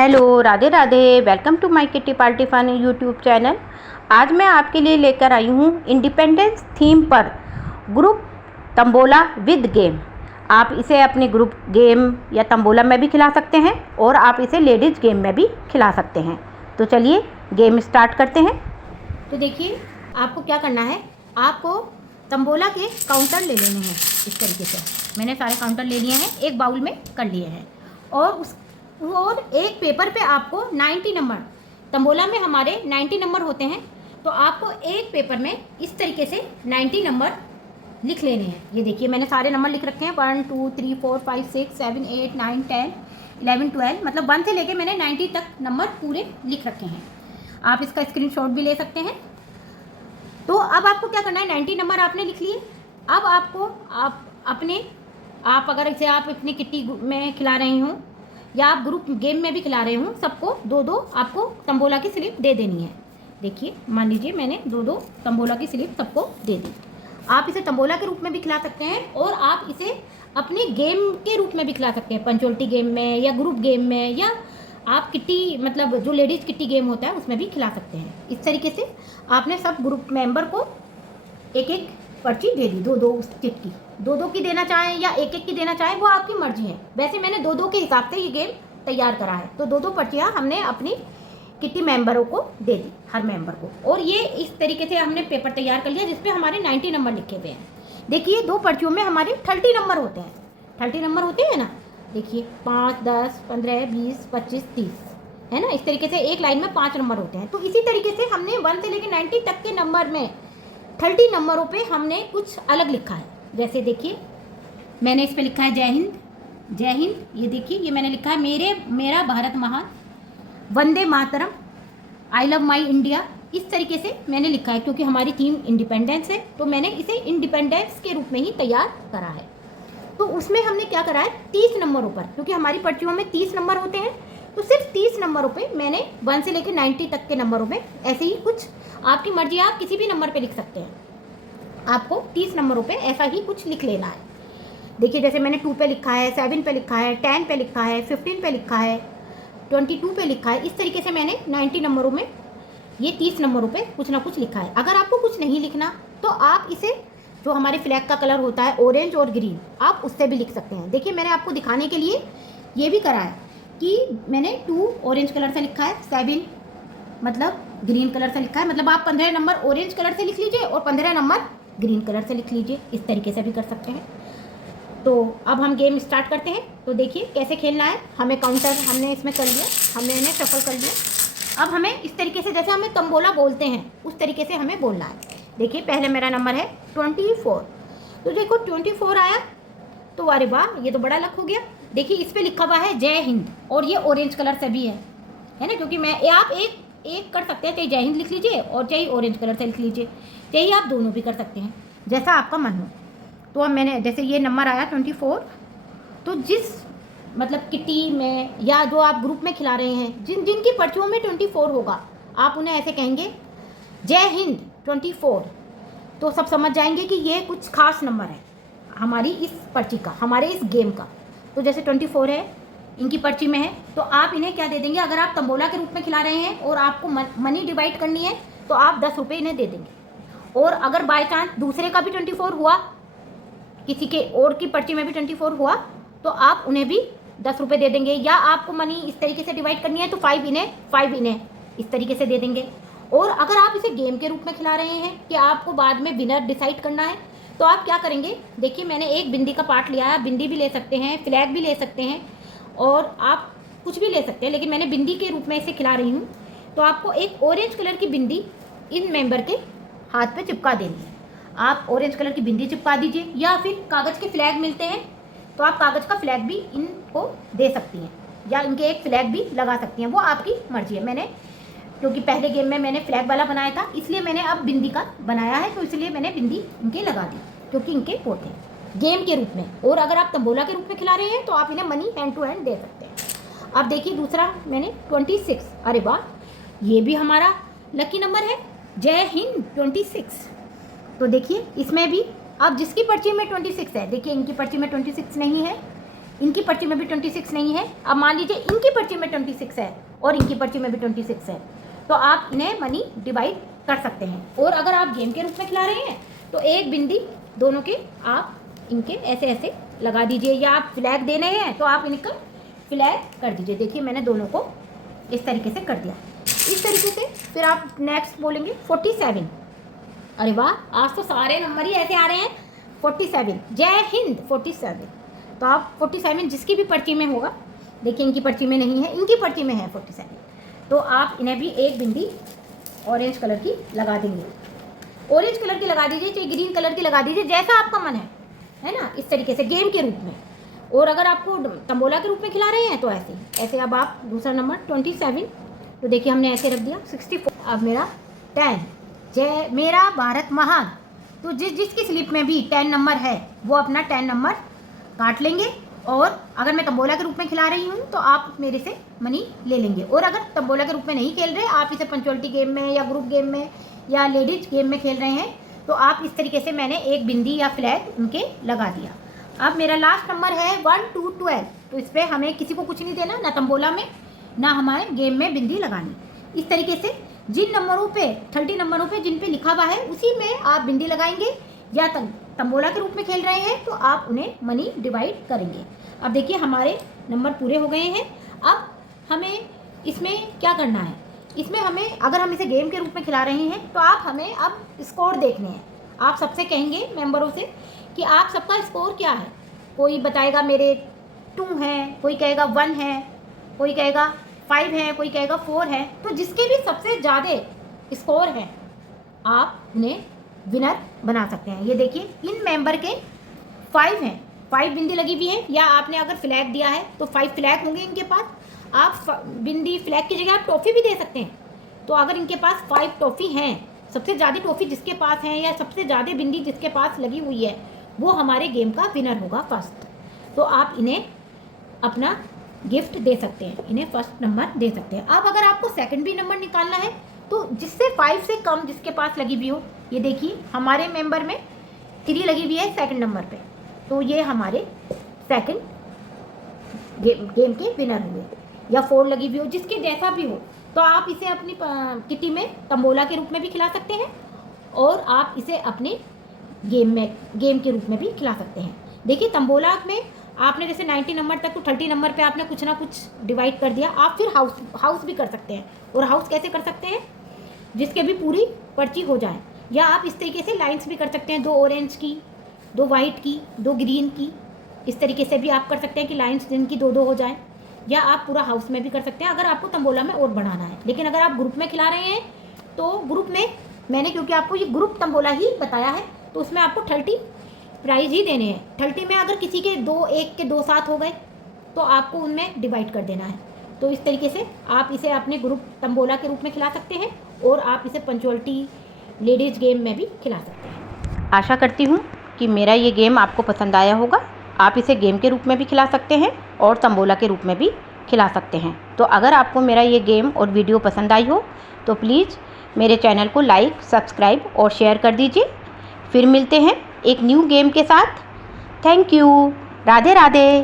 Hello, Radhe Radhe. Welcome to my kitty party fun YouTube channel. आज मैं आपके लिए लेकर आई हूँ इंडिपेंडेंस थीम पर ग्रुप तंबोला विद गेम। आप इसे अपने ग्रुप गेम या तंबोला में भी खिला सकते हैं और आप इसे लेडीज़ गेम में भी खिला सकते हैं। तो चलिए गेम स्टार्ट करते हैं। तो देखिए आपको क्या करना है, आपको तंबोला के काउंटर ले लेने हैं। इस तरीके से मैंने सारे काउंटर ले लिए हैं, एक बाउल में कर लिए हैं और एक पेपर पे आपको 90 नंबर, तंबोला में हमारे 90 नंबर होते हैं, तो आपको एक पेपर में इस तरीके से 90 नंबर लिख लेने हैं। ये देखिए मैंने सारे नंबर लिख रखे हैं, 1 2 3 4 5 6 7 8 9 10 11 12, मतलब 1 से लेके मैंने 90 तक नंबर पूरे लिख रखे हैं। आप इसका स्क्रीनशॉट भी ले सकते हैं। तो अब आपको क्या करना है, 90 नंबर आपने लिख लिए। अब आपको आप अगर इसे आप अपनी किट्टी में खिला रही हूँ या आप ग्रुप गेम में भी खिला रहे हूँ, सबको दो दो आपको तंबोला की स्लिप दे देनी है। देखिए मान लीजिए मैंने दो दो तंबोला की स्लिप सबको दे दी। आप इसे तंबोला के रूप में भी खिला सकते हैं और आप इसे अपने गेम के रूप में भी खिला सकते हैं, पंचोल्टी गेम में या ग्रुप गेम में, या आप किट्टी मतलब जो लेडीज़ किट्टी गेम होता है उसमें भी खिला सकते हैं। इस तरीके से आपने सब ग्रुप मेंबर को एक एक पर्ची दे दी, दो दो चिट्ठी, दो दो की देना चाहें या एक एक की देना चाहें वो आपकी मर्जी है। वैसे मैंने दो दो के हिसाब से ये गेम तैयार करा है, तो दो दो पर्चियाँ हमने अपनी किट्टी मेंबरों को दे दी, हर मेंबर को। और ये इस तरीके से हमने पेपर तैयार कर लिया जिसपे हमारे 90 नंबर लिखे हुए हैं। देखिए दो पर्चियों में हमारे 30 नंबर होते हैं, 30 नंबर होते हैं ना। देखिए 5 10 15 20 25 30 है ना। इस तरीके से एक लाइन में 5 नंबर होते हैं। तो इसी तरीके से हमने 1 से लेकर 90 तक के नंबर में 30 नंबरों पे हमने कुछ अलग लिखा है। जैसे देखिए मैंने इस पे लिखा है जय हिंद, जय हिंद। ये देखिए ये मैंने लिखा है मेरा भारत महान, Vande Mataram, I love my India. इस तरीके से मैंने लिखा है क्योंकि हमारी थीम इंडिपेंडेंस है, तो मैंने इसे इंडिपेंडेंस के रूप में ही तैयार करा है। तो उसमें हमने क्या करा है, 30 नंबरों पर, क्योंकि हमारी पर्चियों में 30 नंबर होते हैं, तो सिर्फ 30 नंबरों पे मैंने 1 से लेकर 90 तक के नंबरों में ऐसे ही कुछ, आपकी मर्जी, आप किसी भी नंबर पे लिख सकते हैं। आपको 30 नंबरों पे ऐसा ही कुछ लिख लेना है। देखिए जैसे मैंने 2 पे लिखा है, 7 पे लिखा है, 10 पे लिखा है, 15 पे लिखा है, 22 पे लिखा है। इस तरीके से मैंने 90 नंबरों में ये 30 नंबरों पे कुछ ना कुछ लिखा है। अगर आपको कुछ नहीं लिखना तो आप इसे, जो हमारे फ्लैग का कलर होता है ऑरेंज और ग्रीन, आप उससे भी लिख सकते हैं। देखिए मैंने आपको दिखाने के लिए ये भी करा है कि मैंने 2 ऑरेंज कलर से लिखा है, 7 मतलब ग्रीन कलर से लिखा है, मतलब आप 15 नंबर ऑरेंज कलर से लिख लीजिए और 15 नंबर ग्रीन कलर से लिख लीजिए। इस तरीके से भी कर सकते हैं। तो अब हम गेम स्टार्ट करते हैं। तो देखिए कैसे खेलना है। हमें काउंटर हमने इसमें कर लिया, हमने इन्हें शफल कर लिया। अब हमें इस तरीके से, जैसे हमें तंबोला बोलते हैं उस तरीके से हमें बोलना है। देखिए पहले मेरा नंबर है 24, तो देखो 24 आया, तो अरे वाह ये तो बड़ा लक हो गया। देखिए इस पर लिखा हुआ है जय हिंद और ये ऑरेंज कलर से भी है ना, क्योंकि आप एक कर सकते हैं, चाहे जय हिंद लिख लीजिए और चाहे ऑरेंज कलर से लिख लीजिए, चाहे आप दोनों भी कर सकते हैं, जैसा आपका मन हो। तो अब मैंने जैसे ये नंबर आया 24, तो जिस मतलब किटी में या जो आप ग्रुप में खिला रहे हैं, जिनकी पर्चियों में 24 होगा, आप उन्हें ऐसे कहेंगे जय हिंद 24, तो सब समझ जाएंगे कि ये कुछ खास नंबर है हमारी इस पर्ची का, हमारे इस गेम का। तो जैसे 24 है, इनकी पर्ची में है, तो आप इन्हें क्या दे देंगे, अगर आप तंबोला के रूप में खिला रहे हैं और आपको मनी डिवाइड करनी है तो आप 10 रुपये इन्हें दे देंगे। और अगर बाय चांस दूसरे का भी 24 हुआ, किसी के और की पर्ची में भी 24 हुआ, तो आप उन्हें भी 10 रुपये दे देंगे। या आपको मनी इस तरीके से डिवाइड करनी है तो 5 इन्हें इस तरीके से दे देंगे। और अगर आप इसे गेम के रूप में खिला रहे हैं कि आपको बाद में विनर डिसाइड करना है, तो आप क्या करेंगे, देखिए मैंने एक बिंदी का पार्ट लिया है, बिंदी भी ले सकते हैं, फ्लैग भी ले सकते हैं और आप कुछ भी ले सकते हैं, लेकिन मैंने बिंदी के रूप में इसे खिला रही हूँ। तो आपको एक ऑरेंज कलर की बिंदी इन मेंबर के हाथ पे चिपका देनी है। आप ऑरेंज कलर की बिंदी चिपका दीजिए, या फिर कागज़ के फ्लैग मिलते हैं तो आप कागज़ का फ्लैग भी इनको दे सकती हैं, या इनके एक फ्लैग भी लगा सकती हैं, वो आपकी मर्जी है। मैंने क्योंकि पहले गेम में मैंने फ्लैग वाला बनाया था, इसलिए मैंने अब बिंदी का बनाया है, तो इसलिए मैंने बिंदी इनके लगा दी, क्योंकि इनके पोते हैं गेम के रूप में। और अगर आप तंबोला के रूप में खिला रहे हैं तो आप इन्हें मनी हैंड टू हैंड दे सकते हैं। अब देखिए दूसरा मैंने 26, अरे वाह ये भी हमारा लकी नंबर है, जय हिंद 26। तो देखिए इसमें भी अब जिसकी पर्ची में 26 है, देखिए इनकी पर्ची में 26 नहीं है, इनकी पर्ची में भी 26 नहीं है। अब मान लीजिए इनकी पर्ची में 26 है और इनकी पर्ची में भी 26 है, तो आप इन्हें मनी डिवाइड कर सकते हैं। और अगर आप गेम के रूप में खिला रहे हैं तो एक बिंदी दोनों के आप इनके ऐसे ऐसे लगा दीजिए, या आप फ्लैग दे रहे हैं तो आप इनका फ्लैग कर दीजिए। देखिए मैंने दोनों को इस तरीके से कर दिया। इस तरीके से फिर आप नेक्स्ट बोलेंगे 47। अरे वाह, आज तो सारे नंबर ही ऐसे आ रहे हैं। 47, जय हिंद 47। तो आप 47 जिसकी भी पर्ची में होगा, देखिए इनकी पर्ची में नहीं है, इनकी पर्ची में है 47, तो आप इन्हें भी एक बिंदी ऑरेंज कलर की लगा देंगे। ऑरेंज कलर की लगा दीजिए, चाहे ग्रीन कलर की लगा दीजिए, जैसा आपका मन है ना, इस तरीके से गेम के रूप में। और अगर आपको तंबोला के रूप में खिला रहे हैं तो ऐसे ऐसे। अब आप दूसरा नंबर 27, तो देखिए हमने ऐसे रख दिया 64। अब मेरा 10, जय मेरा भारत महान। तो जिसकी स्लिप में भी 10 नंबर है वो अपना 10 नंबर काट लेंगे। और अगर मैं तंबोला के रूप में खिला रही हूँ तो आप मेरे से मनी ले लेंगे। और अगर तंबोला के रूप में नहीं खेल रहे, आप इसे पंचुअलिटी गेम में या ग्रुप गेम में या लेडीज गेम में खेल रहे हैं, तो आप इस तरीके से मैंने एक बिंदी या फ्लैग उनके लगा दिया। अब मेरा लास्ट नंबर है 1 to 12। तो इस पर हमें किसी को कुछ नहीं देना, ना तंबोला में ना हमारे गेम में बिंदी लगानी। इस तरीके से जिन नंबरों पे 30 नंबरों पे जिन पे लिखा हुआ है उसी में आप बिंदी लगाएंगे, या तंबोला के रूप में खेल रहे हैं तो आप उन्हें मनी डिवाइड करेंगे। अब देखिए हमारे नंबर पूरे हो गए हैं। अब हमें इसमें क्या करना है, इसमें हमें अगर हम इसे गेम के रूप में खिला रहे हैं तो आप हमें अब स्कोर देखने हैं। आप सबसे कहेंगे मेंबरों से कि आप सबका स्कोर क्या है। कोई बताएगा मेरे 2 हैं, कोई कहेगा 1 है, कोई कहेगा 5 है, कोई कहेगा 4 है। तो जिसके भी सबसे ज़्यादा स्कोर हैं आप उन्हें विनर बना सकते हैं। ये देखिए इन मेंबर के 5 हैं, 5 बिंदी लगी हुई है, या आपने अगर फ्लैग दिया है तो 5 फ्लैग होंगे इनके पास। आप बिंदी फ्लैग की जगह आप टॉफ़ी भी दे सकते हैं। तो अगर इनके पास 5 टॉफ़ी हैं, सबसे ज़्यादा टॉफ़ी जिसके पास है या सबसे ज़्यादा बिंदी जिसके पास लगी हुई है वो हमारे गेम का विनर होगा फर्स्ट। तो आप इन्हें अपना गिफ्ट दे सकते हैं, इन्हें फर्स्ट नंबर दे सकते हैं। अब अगर आपको सेकंड भी नंबर निकालना है तो जिससे 5 से कम जिसके पास लगी हुई हो, ये देखिए हमारे मेंबर में 3 लगी हुई है सेकंड नंबर पे, तो ये हमारे सेकंड गेम के विनर हुए। या 4 लगी हुई हो, जिसके जैसा भी हो, तो आप इसे अपनी किटी में तंबोला के रूप में भी खिला सकते हैं और आप इसे अपने गेम के रूप में भी खिला सकते हैं। देखिए तंबोला में आपने जैसे 90 नंबर तक तो 30 नंबर पे आपने कुछ ना कुछ डिवाइड कर दिया। आप फिर हाउस भी कर सकते हैं। और हाउस कैसे कर सकते हैं, जिसके भी पूरी पर्ची हो जाए। या आप इस तरीके से लाइंस भी कर सकते हैं, 2 ऑरेंज की, 2 वाइट की, 2 ग्रीन की। इस तरीके से भी आप कर सकते हैं कि लाइंस जिनकी 2-2 हो जाए। या आप पूरा हाउस में भी कर सकते हैं अगर आपको तंबोला में और बढ़ाना है। लेकिन अगर आप ग्रुप में खिला रहे हैं तो ग्रुप में मैंने क्योंकि आपको ये ग्रुप तंबोला ही बताया है तो उसमें आपको 30 प्राइज़ ही देने हैं। 30 में अगर किसी के 1 के 2 साथ हो गए तो आपको उनमें डिवाइड कर देना है। तो इस तरीके से आप इसे अपने ग्रुप तंबोला के रूप में खिला सकते हैं और आप इसे पंचुअलिटी लेडीज़ गेम में भी खिला सकते हैं। आशा करती हूँ कि मेरा ये गेम आपको पसंद आया होगा। आप इसे गेम के रूप में भी खिला सकते हैं और तंबोला के रूप में भी खिला सकते हैं। तो अगर आपको मेरा ये गेम और वीडियो पसंद आई हो तो प्लीज़ मेरे चैनल को लाइक, सब्सक्राइब और शेयर कर दीजिए। फिर मिलते हैं एक न्यू गेम के साथ। Thank you. राधे राधे।